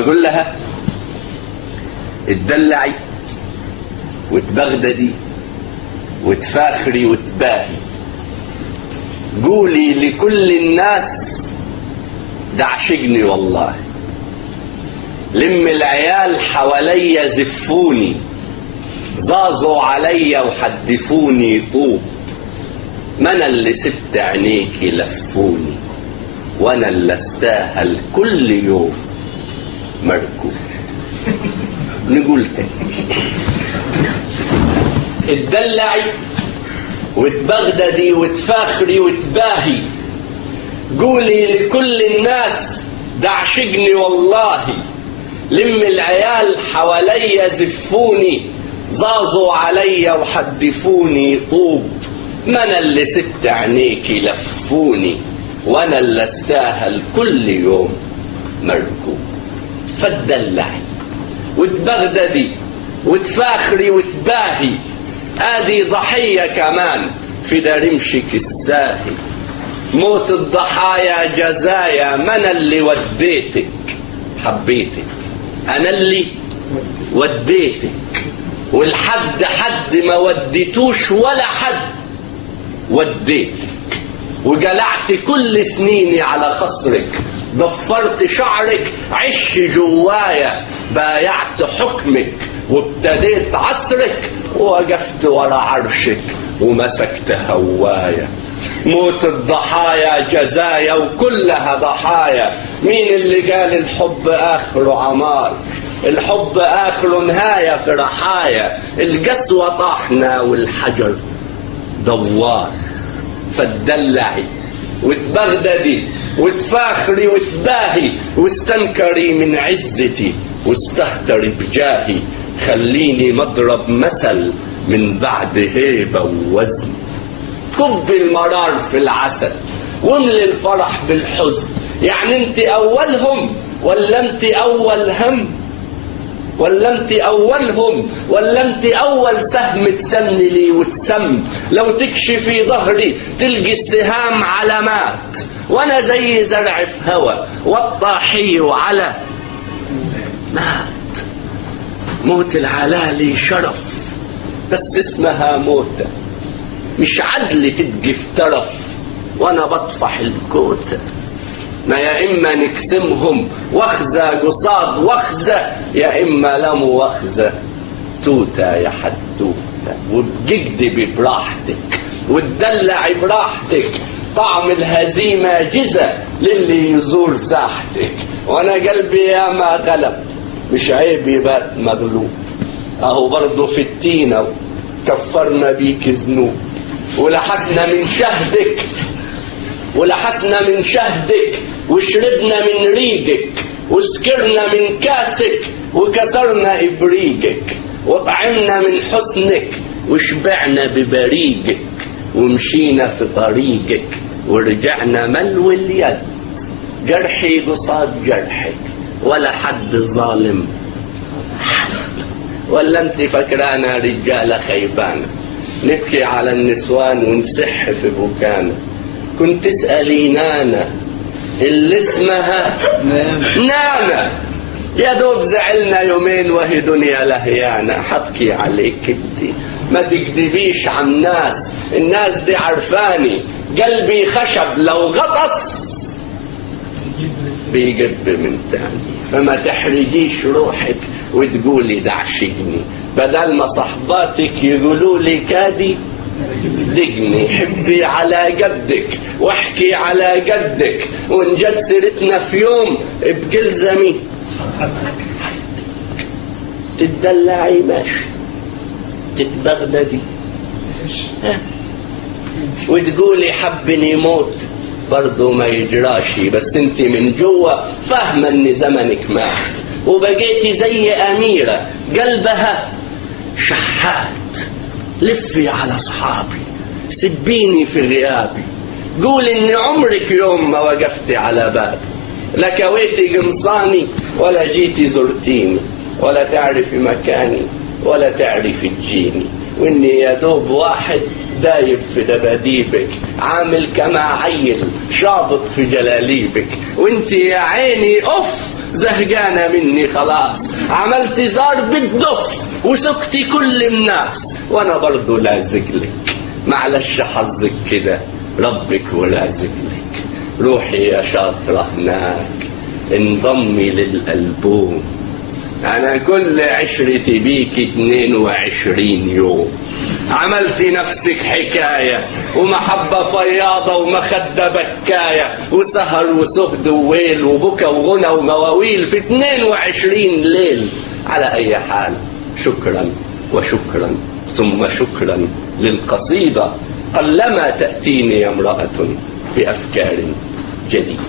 بقول لها اتدلعي وتبغددي وتفاخري وتباهي، قولي لكل الناس ده عشقني والله، لم العيال حواليا زفوني، زازوا عليا وحدفوني طوب، ما انا اللي سبت عينيكي لفوني، وانا اللي استاهل كل يوم مركوب. نقول تاني، اتدلعي وتبغددي وتفاخري وتباهي، قولي لكل الناس ده عشقني والله، لم العيال حواليا زفوني، زازوا عليا وحدفوني طوب، ما انا اللي سبت عينيكي لفوني، وانا اللي استاهل كل يوم مركوب. فتدلعي وتبغددي وتفاخري وتباهي، ادي ضحية كمان في درمشك الساهي، موت الضحايا جزايا، ما انا اللي وديتك حبيتك، انا اللي وديتك، والحد حد ما وديتوش ولا حد وديتك، وجلعت كل سنيني على قصرك، ضفرت شعرك عش جوايا، بايعت حكمك وابتديت عصرك، ووقفت ورا عرشك ومسكت هوايا. موت الضحايا جزايا وكلها ضحايا، مين اللي قال الحب آخره عمار؟ الحب آخره نهاية في رحايا، القسوة طاحنا والحجر دوار. فتدلعي وتبغددي وتفاخري وتباهي، واستنكري من عزتي واستهتري بجاهي، خليني مضرب مثل من بعد هيبة ووزن. كب المرار في العسل واملي الفرح بالحزن، يعني انت اولهم ولا انت اول هم؟ ولا انت اولهم ولا انت اول سهم تسن لي وتسم؟ لو تكشفي ظهري تلقي السهام علامات، وانا زي زرع في هوا والطاحي على مات. موت العلالي شرف بس اسمها موتة، مش عدل تبقي في ترف وانا بطفح الكوتة. ما يا اما نقسمهم واخذة قصاد واخذة، يا اما لا مؤاخذة توتة يا حدوتة. وبجدبي براحتك وتدلعي براحتك، طعم الهزيمة جزة للي يزور ساحتك، وانا قلبي يا ما غلب مش عيب يبات مغلوب. اهو برضو في التينة كفرنا بيك ذنوب، ولحسنا من شهدك ولحسنا من شهدك، وشربنا من ريقك، وسكرنا من كاسك، وكسرنا إبريقك، وطعمنا من حسنك، وشبعنا ببريقك، ومشينا في طريقك، ورجعنا ملو اليد. جرحي قصاد جرحك ولا حد ظالم حد. ولا انت فكرانا رجالة خيبانة نبكي على النسوان ونسح في بكانا؟ كنت تسألي نانا اللي اسمها نانا، يا دوب زعلنا يومين وهي دنيا لهيانا. حبكي عليك انتي ما تكذبيش عن الناس، الناس دي عرفاني، قلبي خشب لو غطس بيجب من تاني. فما تحرجيش روحك وتقولي ده عشقني، بدل ما صحباتك يقولوا لي كادي دقني. حبي على قدك واحكي على قدك، وان جت سيرتنا في يوم بكل زمي تتدلعي ماشي، تتبغددي وتقولي حبني موت برضو ما يجراشي، بس انت من جوا فاهمة ان زمنك مات، وبقيتي زي أميرة قلبها شحات. لفي على أصحابي سبيني في غيابي، قول إن عمرك يوم ما وقفتي على بابي، لا كويتي قمصاني ولا جيتي زرتيني، ولا تعرفي مكاني ولا تعرفي تجيني، وإني يا دوب واحد دايب في دباديبك، عامل كما عيل شابط في جلاليبك، وانت يا عيني أف زهقانة مني خلاص، عملت زار بالدف وسكتي كل الناس، وانا برضو لازق لك، معلش حظك كده ربك ولازق لك. روحي يا شاطرة هناك انضمي للألبوم، أنا كل عشرتي بيك 22 يوم. عملتي نفسك حكاية ومحبة فياضة ومخدة بكاية وسهر وسهد وويل وبكى وغنى ومواويل في 22 ليل. على أي حال شكرا وشكرا ثم شكرا للقصيدة قلما تأتيني امرأة بأفكار جديدة.